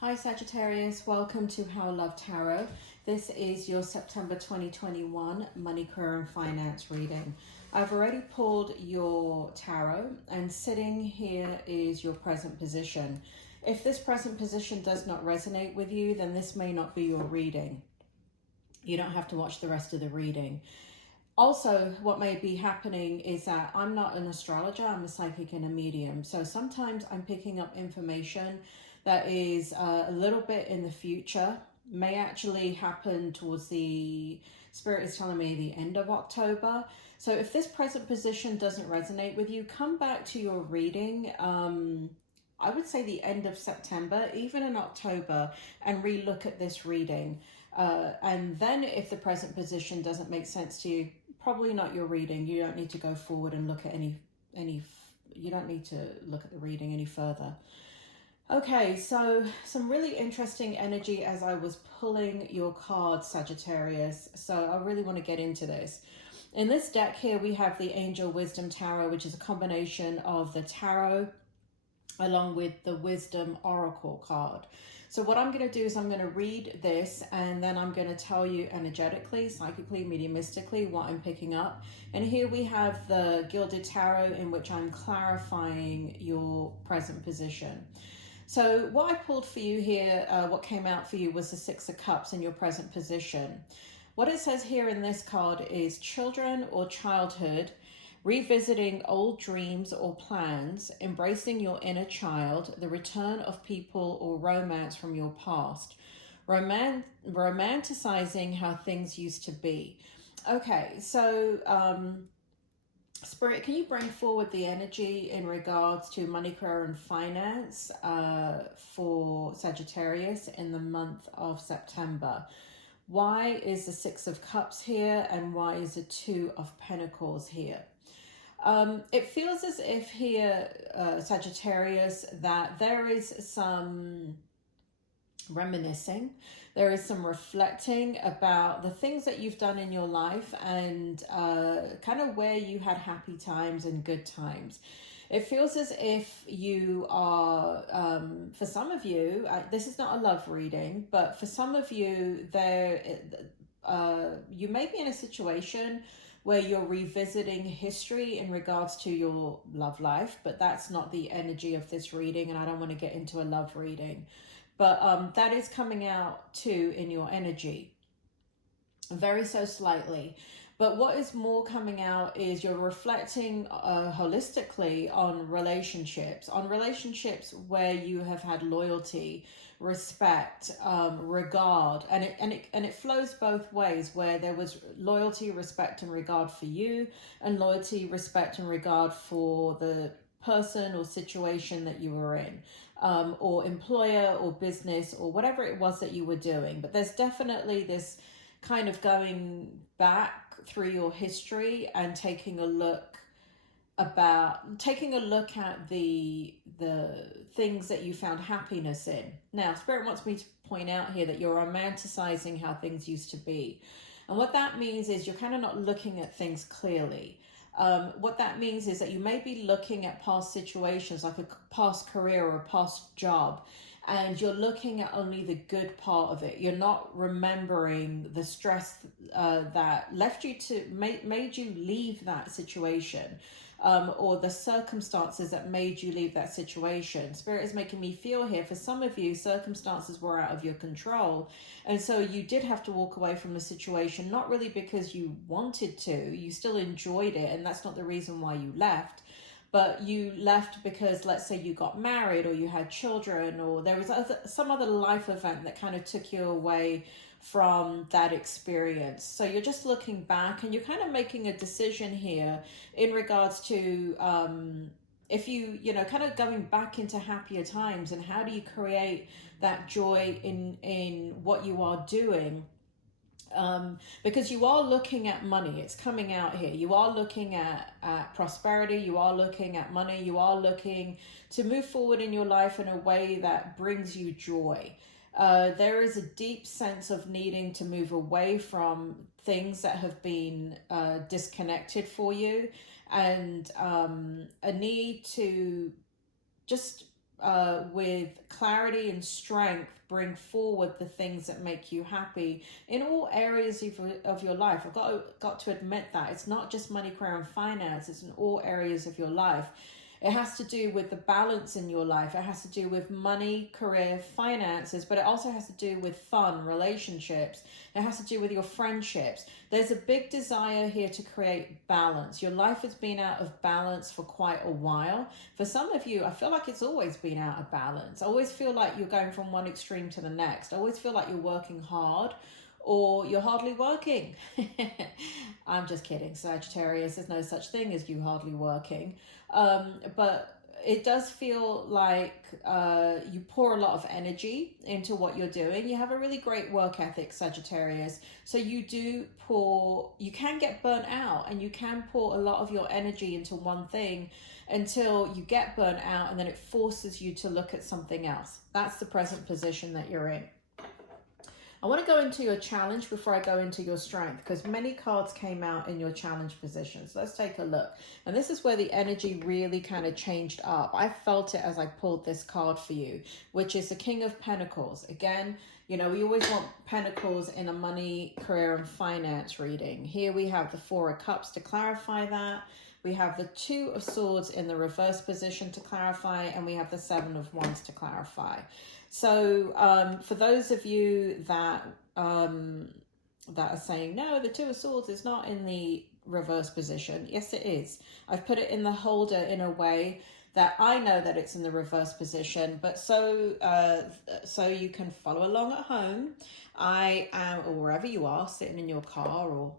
Hi Sagittarius, welcome to How Love Tarot. This is your September 2021 money, career and finance reading. I've already pulled your tarot and sitting here is your present position. If this present position does not resonate with you, then this may not be your reading. You don't have to watch the rest of the reading. Also, what may be happening is that I'm not an astrologer, I'm a psychic and a medium. So sometimes I'm picking up information that is a little bit in the future, may actually happen towards the, Spirit is telling me, the end of October. So if this present position doesn't resonate with you, come back to your reading. I would say the end of September, even in October, and re-look at this reading. And then if the present position doesn't make sense to you, probably not your reading. You don't need to go forward and look at you don't need to look at the reading any further. Okay, so some really interesting energy as I was pulling your cards, Sagittarius. So I really want to get into this. In this deck here, we have the Angel Wisdom Tarot, which is a combination of the tarot along with the Wisdom Oracle card. So what I'm going to do is I'm going to read this and then I'm going to tell you energetically, psychically, mediumistically what I'm picking up. And here we have the Gilded Tarot in which I'm clarifying your present position. So what I pulled for you here, what came out for you was the Six of Cups in your present position. What it says here in this card is children or childhood, revisiting old dreams or plans, embracing your inner child, the return of people or romance from your past, romanticizing how things used to be. Okay, so Spirit, can you bring forward the energy in regards to money, career and finance for Sagittarius in the month of September? Why is the Six of Cups here and why is the Two of Pentacles here? It feels as if here, Sagittarius, that there is some reminiscing, there is some reflecting about the things that you've done in your life and kind of where you had happy times and good times. It feels as if you are, for some of you, this is not a love reading, but for some of you, you may be in a situation where you're revisiting history in regards to your love life, but that's not the energy of this reading, and I don't want to get into a love reading. But that is coming out too in your energy, very so slightly. But what is more coming out is you're reflecting holistically on relationships where you have had loyalty, respect, regard, and it flows both ways, where there was loyalty, respect, and regard for you, and loyalty, respect, and regard for the person or situation that you were in, or employer or business or whatever it was that you were doing. But there's definitely this kind of going back through your history and taking a look at the things that you found happiness in. Now, Spirit wants me to point out here that you're romanticizing how things used to be. And what that means is you're kind of not looking at things clearly. What that means is that you may be looking at past situations, like a past career or a past job, and you're looking at only the good part of it. You're not remembering the stress that made you leave that situation, or the circumstances that made you leave that situation. Spirit is making me feel here, for some of you, circumstances were out of your control. And so you did have to walk away from the situation, not really because you wanted to, you still enjoyed it, and that's not the reason why you left. But you left because, let's say, you got married or you had children, or there was some other life event that kind of took you away from that experience. So you're just looking back and you're kind of making a decision here in regards to if you kind of going back into happier times, and how do you create that joy in what you are doing. Because you are looking at money, it's coming out here. You are looking at prosperity, you are looking at money, you are looking to move forward in your life in a way that brings you joy. There is a deep sense of needing to move away from things that have been disconnected for you, and a need to just with clarity and strength bring forward the things that make you happy in all areas of your life. I've got to admit that it's not just money, career, and finance. It's in all areas of your life. It has to do with the balance in your life. It has to do with money, career, finances, but it also has to do with fun, relationships. It has to do with your friendships. There's a big desire here to create balance. Your life has been out of balance for quite a while. For some of you, I feel like it's always been out of balance. I always feel like you're going from one extreme to the next. I always feel like you're working hard or you're hardly working. I'm just kidding, Sagittarius. There's no such thing as you hardly working. But it does feel like you pour a lot of energy into what you're doing. You have a really great work ethic, Sagittarius. So you can get burnt out, and you can pour a lot of your energy into one thing until you get burnt out, and then it forces you to look at something else. That's the present position that you're in. I want to go into your challenge before I go into your strength, because many cards came out in your challenge position. So let's take a look. And this is where the energy really kind of changed up. I felt it as I pulled this card for you, which is the King of Pentacles. Again, you know, we always want pentacles in a money, career, and finance reading. Here we have the Four of Cups to clarify that. We have the Two of Swords in the reverse position to clarify, and we have the Seven of Wands to clarify. So for those of you that are saying, no, the Two of Swords is not in the reverse position. Yes, it is. I've put it in the holder in a way that I know that it's in the reverse position, but so you can follow along at home. I am, or wherever you are, sitting in your car or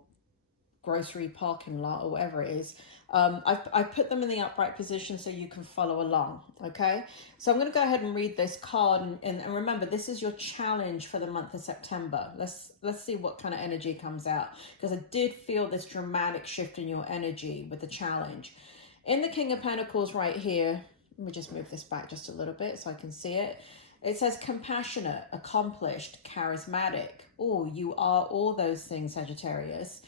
grocery parking lot or whatever it is. I've put them in the upright position so you can follow along, okay? So I'm going to go ahead and read this card, and remember, this is your challenge for the month of September. Let's see what kind of energy comes out, because I did feel this dramatic shift in your energy with the challenge. In the King of Pentacles right here, let me just move this back just a little bit so I can see it. It says compassionate, accomplished, charismatic. Oh, you are all those things, Sagittarius.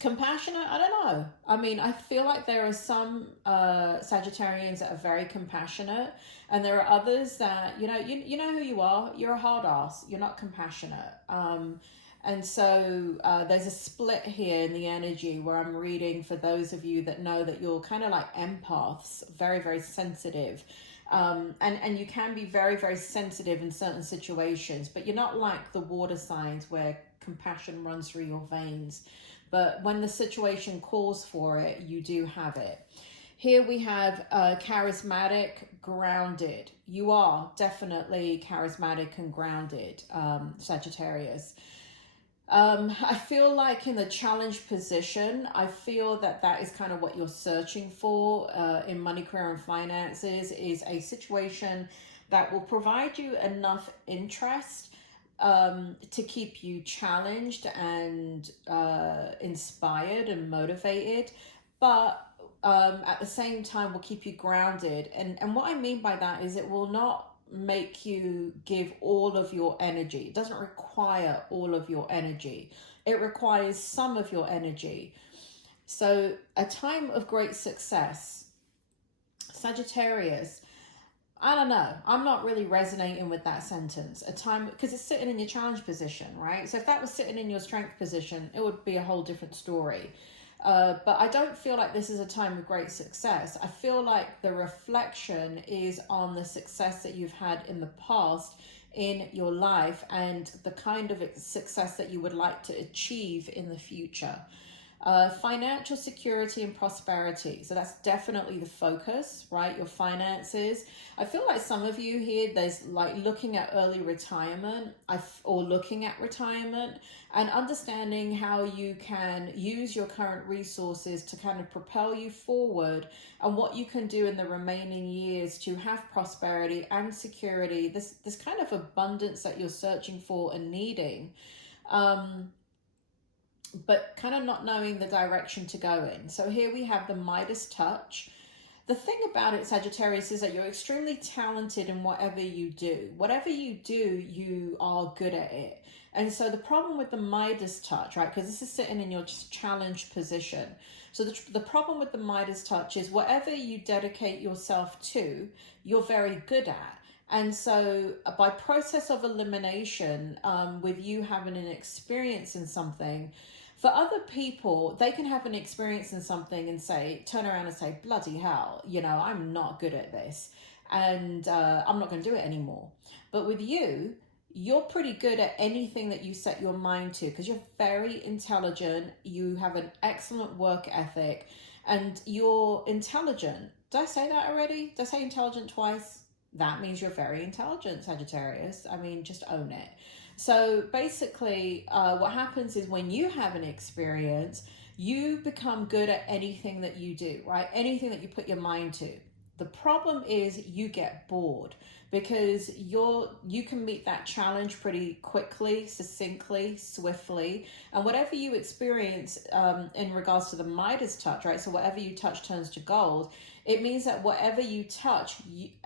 Compassionate, I don't know. I mean, I feel like there are some Sagittarians that are very compassionate, and there are others that, you know who you are. You're a hard ass. You're not compassionate. And so there's a split here in the energy where I'm reading for those of you that know that you're kind of like empaths, very, very sensitive. And you can be very, very sensitive in certain situations, but you're not like the water signs where compassion runs through your veins. But when the situation calls for it, you do have it. Here we have charismatic, grounded. You are definitely charismatic and grounded, Sagittarius. I feel like in the challenge position, I feel that is kind of what you're searching for in money, career, and finances, is a situation that will provide you enough interest to keep you challenged and inspired and motivated, but at the same time will keep you grounded. And what I mean by that is it will not make you give all of your energy. It doesn't require all of your energy. It requires some of your energy. So a time of great success, Sagittarius, I don't know. I'm not really resonating with that sentence. A time, because it's sitting in your challenge position, right? So if that was sitting in your strength position, it would be a whole different story. But I don't feel like this is a time of great success. I feel like the reflection is on the success that you've had in the past in your life and the kind of success that you would like to achieve in the future. Financial security and prosperity. So that's definitely the focus, right? Your finances. I feel like some of you here, there's like looking at early retirement or looking at retirement and understanding how you can use your current resources to kind of propel you forward and what you can do in the remaining years to have prosperity and security, this kind of abundance that you're searching for and needing. But kind of not knowing the direction to go in. So here we have the Midas touch. The thing about it, Sagittarius, is that you're extremely talented in whatever you do. Whatever you do, you are good at it. And so the problem with the Midas touch, right, because this is sitting in your challenged position. So the problem with the Midas touch is whatever you dedicate yourself to, you're very good at. And so by process of elimination, with you having an experience in something, for other people, they can have an experience in something and turn around and say, bloody hell, you know, I'm not good at this, and I'm not going to do it anymore. But with you, you're pretty good at anything that you set your mind to, because you're very intelligent, you have an excellent work ethic, and you're intelligent. Did I say that already? Did I say intelligent twice? That means you're very intelligent, Sagittarius. I mean, just own it. So basically, what happens is when you have an experience, you become good at anything that you do, right? Anything that you put your mind to. The problem is you get bored, because you can meet that challenge pretty quickly, succinctly, swiftly. And whatever you experience in regards to the Midas touch, right? So whatever you touch turns to gold. It means that whatever you touch,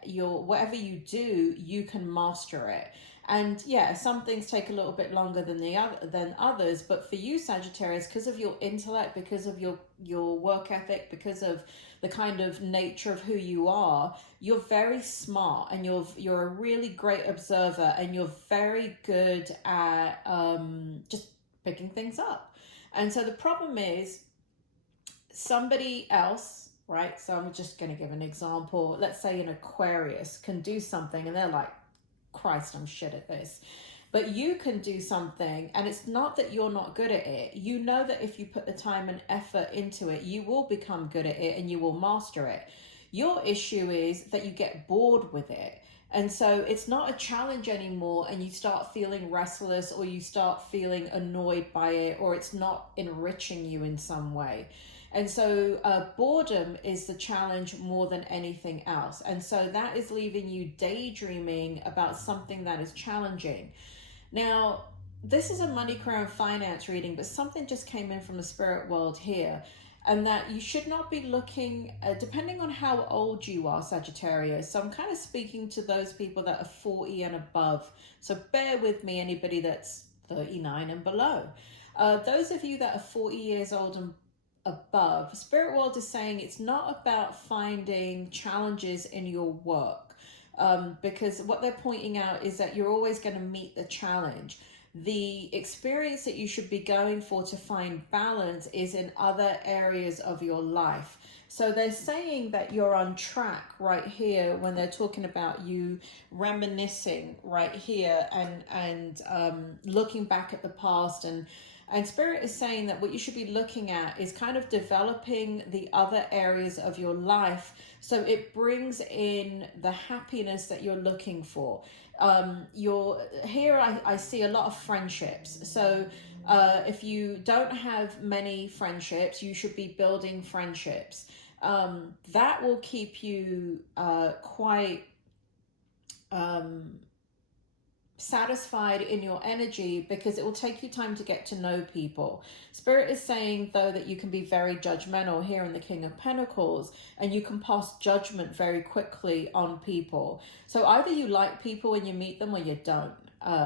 whatever you do, you can master it. And yeah, some things take a little bit longer than others, but for you, Sagittarius, because of your intellect, because of your work ethic, because of the kind of nature of who you are, you're very smart, and you're a really great observer, and you're very good at just picking things up. And so the problem is somebody else, right? So I'm just going to give an example. Let's say an Aquarius can do something and they're like, Christ, I'm shit at this. But you can do something, and it's not that you're not good at it. You know that if you put the time and effort into it, you will become good at it and you will master it. Your issue is that you get bored with it. And so it's not a challenge anymore, and you start feeling restless, or you start feeling annoyed by it, or it's not enriching you in some way. And so boredom is the challenge more than anything else. And so that is leaving you daydreaming about something that is challenging. Now, this is a money, career, and finance reading, but something just came in from the spirit world here. And that you should not be looking, depending on how old you are, Sagittarius. So I'm kind of speaking to those people that are 40 and above. So bear with me, anybody that's 39 and below. Those of you that are 40 years old and above, spirit world is saying it's not about finding challenges in your work, because what they're pointing out is that you're always going to meet the challenge. The experience that you should be going for to find balance is in other areas of your life. So they're saying that you're on track right here when they're talking about you reminiscing right here and looking back at the past. And Spirit is saying that what you should be looking at is kind of developing the other areas of your life, so it brings in the happiness that you're looking for. I see a lot of friendships. So if you don't have many friendships, you should be building friendships. That will keep you quite satisfied in your energy, because it will take you time to get to know people. Spirit is saying, though, that you can be very judgmental here in the King of Pentacles, and you can pass judgment very quickly on people. So either you like people when you meet them, or you don't,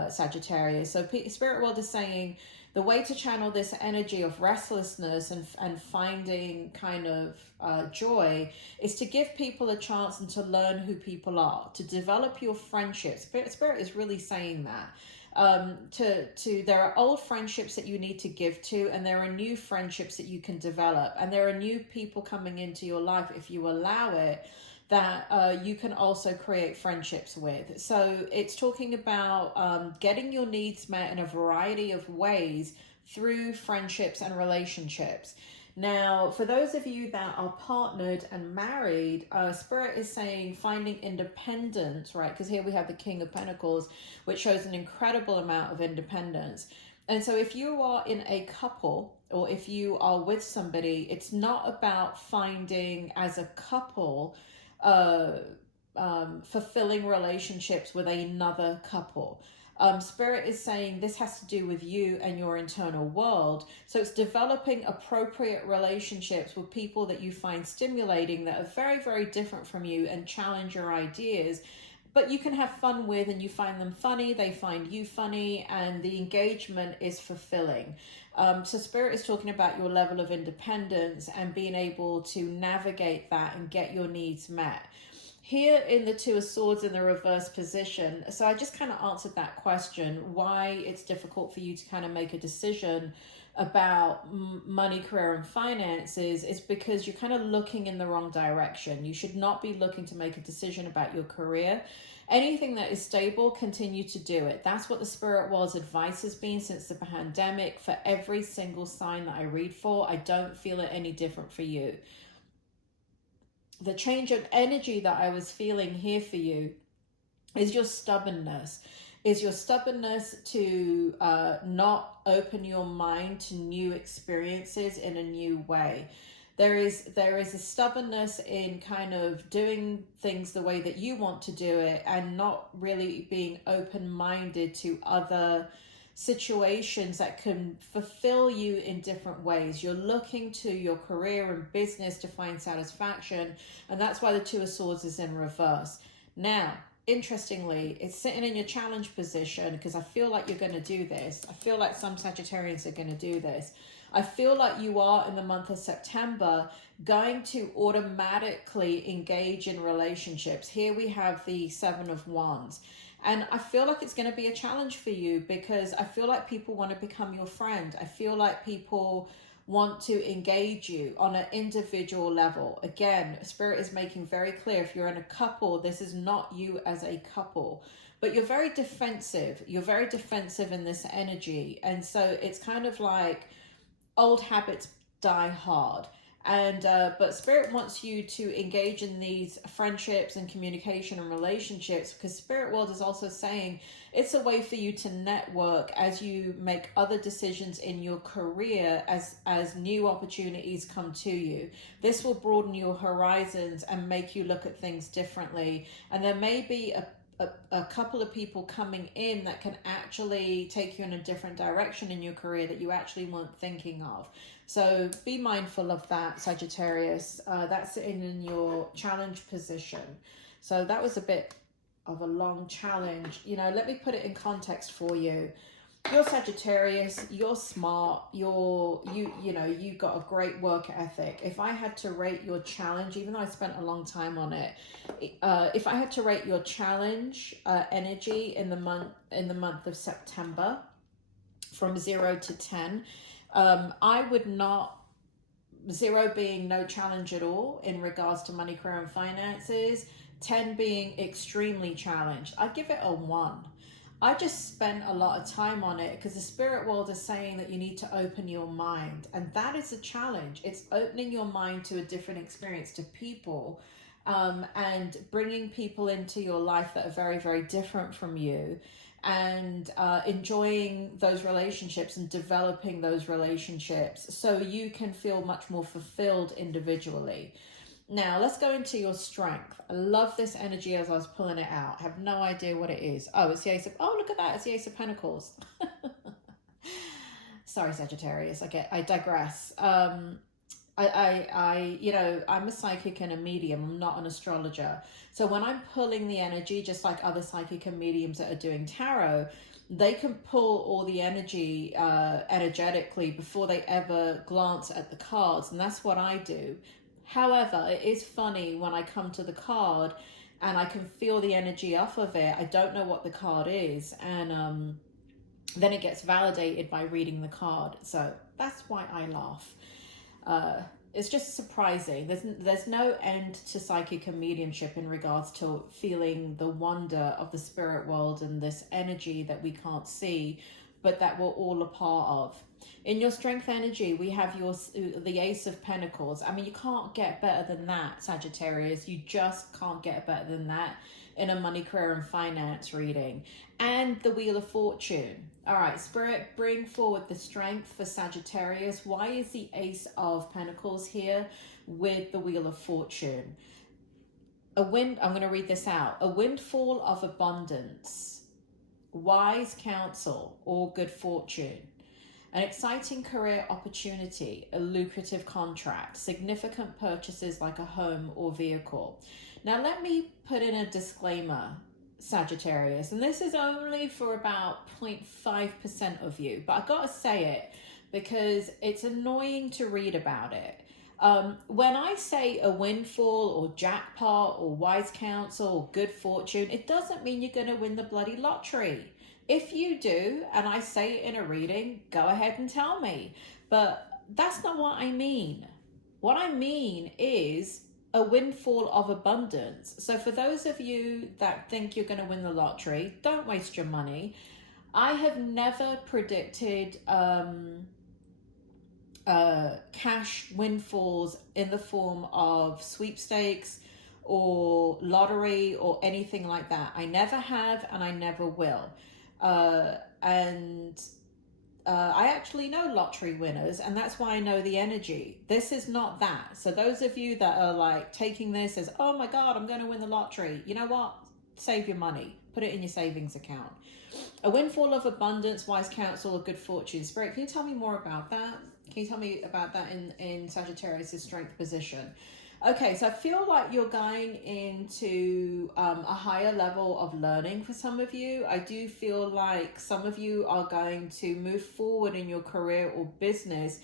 Sagittarius. So Spirit World is saying the way to channel this energy of restlessness and finding kind of joy is to give people a chance and to learn who people are, to develop your friendships. Spirit is really saying that. There are old friendships that you need to give to, and there are new friendships that you can develop, and there are new people coming into your life, if you allow it, that you can also create friendships with. So it's talking about getting your needs met in a variety of ways through friendships and relationships. Now, for those of you that are partnered and married, Spirit is saying finding independence, right? Because here we have the King of Pentacles, which shows an incredible amount of independence. And so if you are in a couple, or if you are with somebody, it's not about finding as a couple fulfilling relationships with another couple. Spirit is saying this has to do with you and your internal world. So it's developing appropriate relationships with people that you find stimulating, that are very, very different from you and challenge your ideas, but you can have fun with, and you find them funny, they find you funny, and the engagement is fulfilling. So Spirit is talking about your level of independence and being able to navigate that and get your needs met. Here in the Two of Swords in the reverse position, so I just kind of answered that question, why it's difficult for you to kind of make a decision about money, career, and finances, is because you're kind of looking in the wrong direction. You should not be looking to make a decision about your career. Anything that is stable, continue to do it. That's what the Spirit World's advice has been since the pandemic for every single sign that I read for. I don't feel it any different for you. The change of energy that I was feeling here for you is your stubbornness. Is your stubbornness to not open your mind to new experiences in a new way. There is a stubbornness in kind of doing things the way that you want to do it and not really being open-minded to other situations that can fulfill you in different ways. You're looking to your career and business to find satisfaction, and that's why the Two of Swords is in reverse. Now, interestingly, it's sitting in your challenge position because I feel like you're going to do this. I feel like some Sagittarians are going to do this. I feel like you are, in the month of September, going to automatically engage in relationships. Here we have the Seven of Wands. And I feel like it's going to be a challenge for you because I feel like people want to become your friend. I feel like people want to engage you on an individual level. Again, Spirit is making very clear, if you're in a couple, this is not you as a couple. But you're very defensive. You're very defensive in this energy. And so it's kind of like old habits die hard. And but Spirit wants you to engage in these friendships and communication and relationships, because Spirit World is also saying it's a way for you to network as you make other decisions in your career, as new opportunities come to you. This will broaden your horizons and make you look at things differently. And there may be a couple of people coming in that can actually take you in a different direction in your career that you actually weren't thinking of. So be mindful of that, Sagittarius. That's sitting in your challenge position. So that was a bit of a long challenge. You know, let me put it in context for you. You're Sagittarius, you're smart, you know, you got a great work ethic. If I had to rate your challenge, even though I spent a long time on it, if I had to rate your challenge energy in the month of September from 0 to 10, I would not, 0 being no challenge at all in regards to money, career, and finances, 10 being extremely challenged, I'd give it a 1. I just spent a lot of time on it because the Spirit World is saying that you need to open your mind. And that is a challenge. It's opening your mind to a different experience, to people, and bringing people into your life that are very, very different from you, and enjoying those relationships and developing those relationships so you can feel much more fulfilled individually. Now, let's go into your strength. I love this energy as I was pulling it out. I have no idea what it is. Oh, it's the Ace of... Oh, look at that. It's the Ace of Pentacles. Sorry, Sagittarius. I digress. You know, I'm a psychic and a medium. I'm not an astrologer. So when I'm pulling the energy, just like other psychic and mediums that are doing tarot, they can pull all the energy energetically before they ever glance at the cards. And that's what I do. However, it is funny when I come to the card and I can feel the energy off of it. I don't know what the card is. And then it gets validated by reading the card. So that's why I laugh. It's just surprising. There's no end to psychic and mediumship in regards to feeling the wonder of the spirit world and this energy that we can't see, but that we're all a part of. In your strength energy, we have the Ace of Pentacles. I mean, you can't get better than that, Sagittarius. You just can't get better than that in a money, career, and finance reading. And the Wheel of Fortune. All right, Spirit, bring forward the strength for Sagittarius. Why is the Ace of Pentacles here with the Wheel of Fortune? I'm going to read this out. A windfall of abundance wise counsel or good fortune, an exciting career opportunity, a lucrative contract, significant purchases like a home or vehicle. Now, let me put in a disclaimer, Sagittarius, and this is only for about 0.5% of you, but I gotta say it because it's annoying to read about it. When I say a windfall or jackpot or wise counsel or good fortune, it doesn't mean you're going to win the bloody lottery. If you do, and I say it in a reading, go ahead and tell me. But that's not what I mean. What I mean is a windfall of abundance. So for those of you that think you're going to win the lottery, don't waste your money. I have never predicted cash windfalls in the form of sweepstakes or lottery or anything like that. I never have, and I never will. I actually know lottery winners, and that's why I know the energy. This is not that. So those of you that are like taking this as, oh my God, I'm going to win the lottery. You know what? Save your money. Put it in your savings account. A windfall of abundance, wise counsel, or good fortune. Spirit, can you tell me more about that? Can you tell me about that in Sagittarius' strength position? Okay, so I feel like you're going into a higher level of learning for some of you. I do feel like some of you are going to move forward in your career or business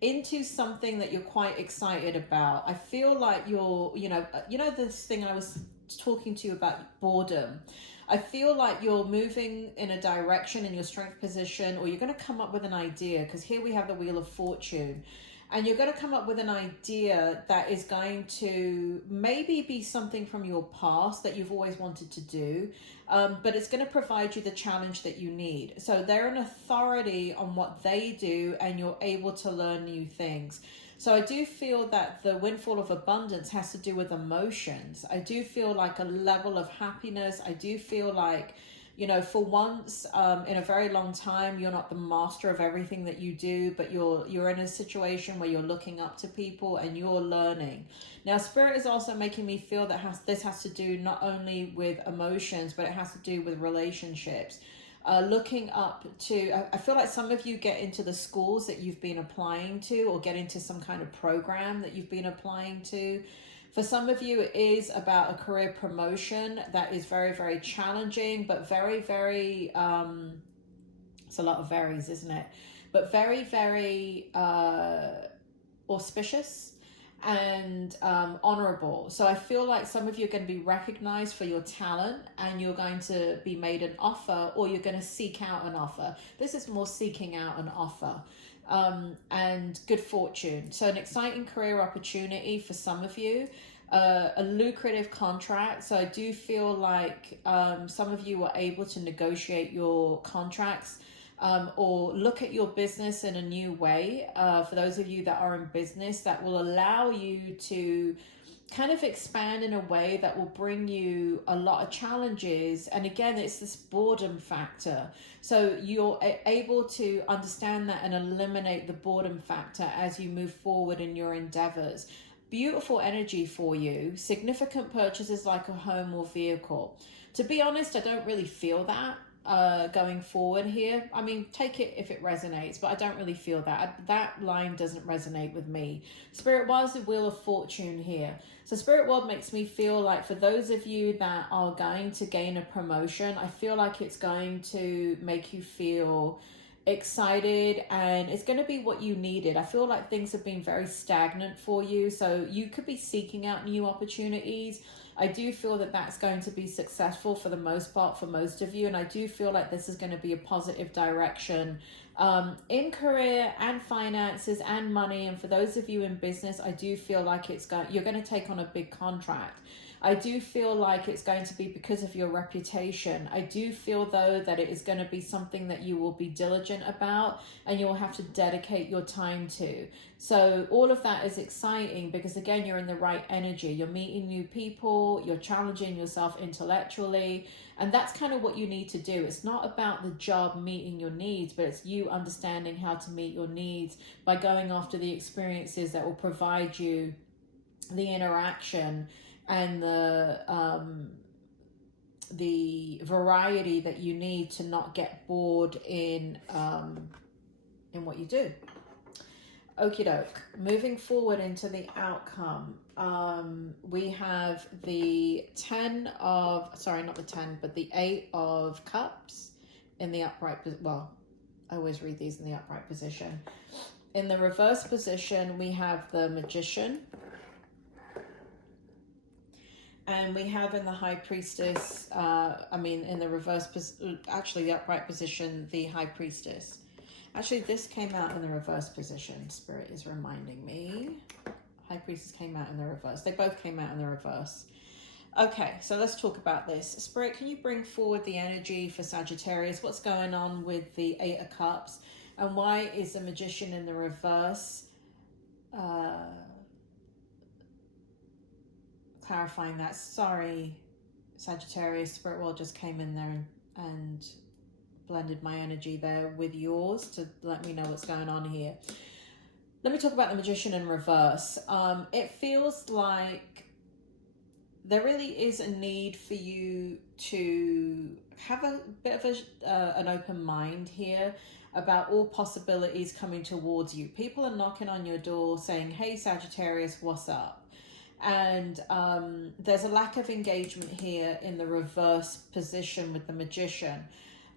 into something that you're quite excited about. I feel like you're, you know this thing I was talking to you about, boredom. I feel like you're moving in a direction in your strength position, or you're going to come up with an idea, because here we have the Wheel of Fortune, and you're going to come up with an idea that is going to maybe be something from your past that you've always wanted to do, but it's going to provide you the challenge that you need. So they're an authority on what they do, and you're able to learn new things. So I do feel that the windfall of abundance has to do with emotions. I do feel like a level of happiness. I do feel like, you know, for once in a very long time, you're not the master of everything that you do, but you're in a situation where you're looking up to people and you're learning. Now, Spirit is also making me feel that this has to do not only with emotions, but it has to do with relationships. Looking up to, I feel like some of you get into the schools that you've been applying to, or get into some kind of program that you've been applying to. For some of you, it is about a career promotion that is very, very challenging, but very, very, it's a lot of varies, isn't it? But very, very auspicious and honorable. So I feel like some of you are going to be recognized for your talent, and you're going to be made an offer, or you're going to seek out an offer. This is more seeking out an offer. And good fortune. So an exciting career opportunity for some of you, a lucrative contract. So I do feel like some of you were able to negotiate your contracts, or look at your business in a new way. For those of you that are in business, that will allow you to kind of expand in a way that will bring you a lot of challenges. And again, it's this boredom factor. So you're able to understand that and eliminate the boredom factor as you move forward in your endeavors. Beautiful energy for you. Significant purchases like a home or vehicle. To be honest, I don't really feel that going forward here. I mean, take it if it resonates, but I don't really feel that. That line doesn't resonate with me. Spirit, why is the Wheel of Fortune here? So Spirit World makes me feel like for those of you that are going to gain a promotion, I feel like it's going to make you feel excited, and it's going to be what you needed. I feel like things have been very stagnant for you, so you could be seeking out new opportunities. I do feel that that's going to be successful for the most part for most of you, and I do feel like this is going to be a positive direction in career and finances and money. And for those of you in business, I do feel like you're going to take on a big contract. I do feel like it's going to be because of your reputation. I do feel, though, that it is going to be something that you will be diligent about and you will have to dedicate your time to. So all of that is exciting because, again, you're in the right energy. You're meeting new people. You're challenging yourself intellectually. And that's kind of what you need to do. It's not about the job meeting your needs, but it's you understanding how to meet your needs by going after the experiences that will provide you the interaction and the variety that you need to not get bored in what you do. Okie doke. Moving forward into the outcome, we have the 10 of, sorry, not the 10, but the 8 of Cups in the upright, well, I always read these in the upright position. In the reverse position, we have the Magician. And we have in the High Priestess, in the reverse, actually the upright position, the High Priestess. Actually, this came out in the reverse position. Spirit is reminding me. High Priestess came out in the reverse. They both came out in the reverse. Okay, so let's talk about this. Spirit, can you bring forward the energy for Sagittarius? What's going on with the 8 of Cups? And why is the Magician in the reverse? Clarifying that. Sorry, Sagittarius. Spirit World just came in there and blended my energy there with yours to let me know what's going on here. Let me talk about the Magician in reverse. It feels like there really is a need for you to have a bit of an open mind here about all possibilities coming towards you. People are knocking on your door saying, hey, Sagittarius, what's up? And there's a lack of engagement here in the reverse position with the Magician.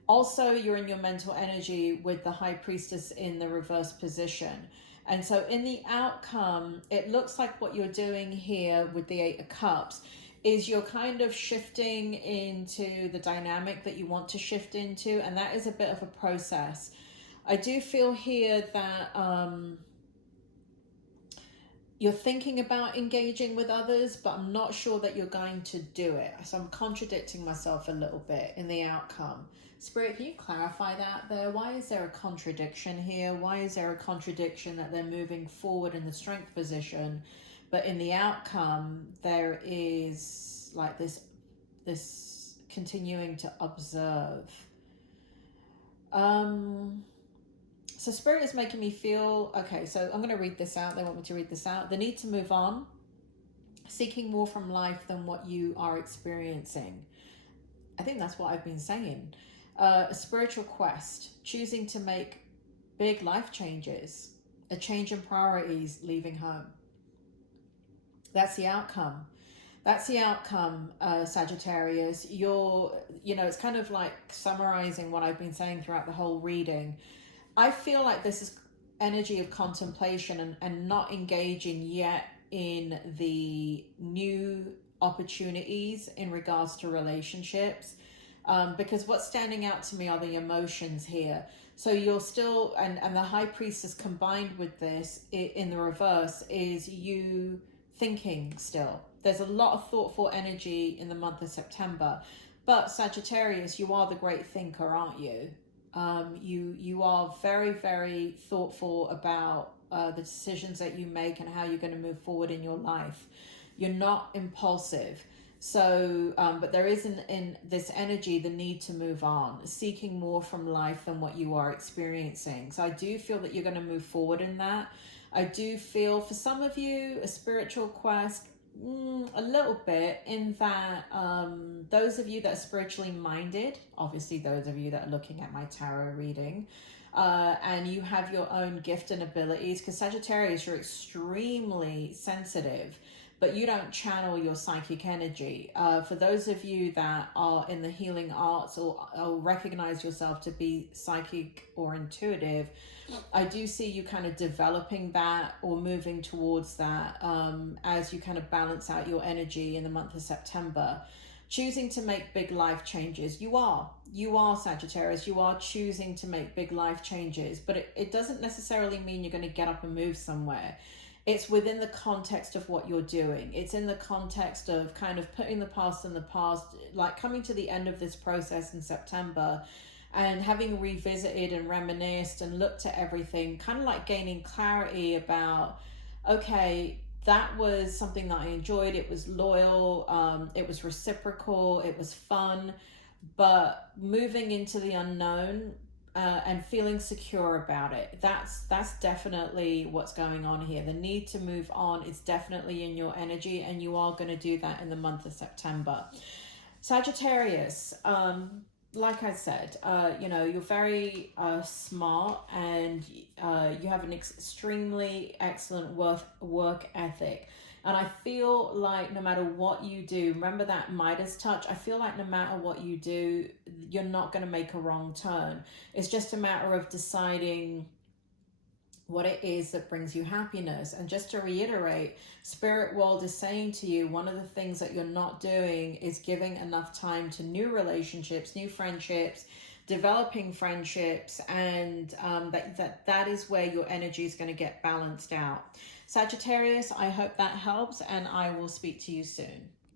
Also, you're in your mental energy with the High Priestess in the reverse position. And so in the outcome, it looks like what you're doing here with the 8 of Cups is you're kind of shifting into the dynamic that you want to shift into. And that is a bit of a process. I do feel here that you're thinking about engaging with others, but I'm not sure that you're going to do it. So I'm contradicting myself a little bit in the outcome. Spirit, can you clarify that there? Why is there a contradiction here? Why is there a contradiction that they're moving forward in the strength position, but in the outcome, there is like this continuing to observe? So Spirit is making me feel, okay, so I'm going to read this out. They want me to read this out. The need to move on, seeking more from life than what you are experiencing. I think that's what I've been saying. A spiritual quest, choosing to make big life changes, a change in priorities, leaving home. That's the outcome. That's the outcome, Sagittarius. It's kind of like summarizing what I've been saying throughout the whole reading. I feel like this is energy of contemplation and not engaging yet in the new opportunities in regards to relationships. Because what's standing out to me are the emotions here. So you're still, and the High Priestess combined with this in the reverse is you thinking still. There's a lot of thoughtful energy in the month of September. But Sagittarius, you are the great thinker, aren't you? You are very, very thoughtful about the decisions that you make and how you're going to move forward in your life. You're not impulsive. So, but there is in this energy, the need to move on, seeking more from life than what you are experiencing. So I do feel that you're going to move forward in that. I do feel for some of you, a spiritual quest, a little bit in that those of you that are spiritually minded, obviously those of you that are looking at my tarot reading, and you have your own gift and abilities, because Sagittarius, you're extremely sensitive, but you don't channel your psychic energy. For those of you that are in the healing arts or recognize yourself to be psychic or intuitive, I do see you kind of developing that or moving towards that as you kind of balance out your energy in the month of September. Choosing to make big life changes. You are Sagittarius. You are choosing to make big life changes, but it doesn't necessarily mean you're going to get up and move somewhere. It's within the context of what you're doing. It's in the context of kind of putting the past in the past, like coming to the end of this process in September and having revisited and reminisced and looked at everything, kind of like gaining clarity about, okay, that was something that I enjoyed. It was loyal. It was reciprocal. It was fun. But moving into the unknown and feeling secure about it, that's definitely what's going on here. The need to move on is definitely in your energy, and you are going to do that in the month of September. Sagittarius, like I said, you know, you're very smart, and you have an extremely excellent work ethic. And I feel like no matter what you do, remember that Midas touch? I feel like no matter what you do, you're not going to make a wrong turn. It's just a matter of deciding what it is that brings you happiness. And just to reiterate, Spirit World is saying to you, one of the things that you're not doing is giving enough time to new relationships, new friendships, developing friendships, and that is where your energy is going to get balanced out. Sagittarius, I hope that helps, and I will speak to you soon.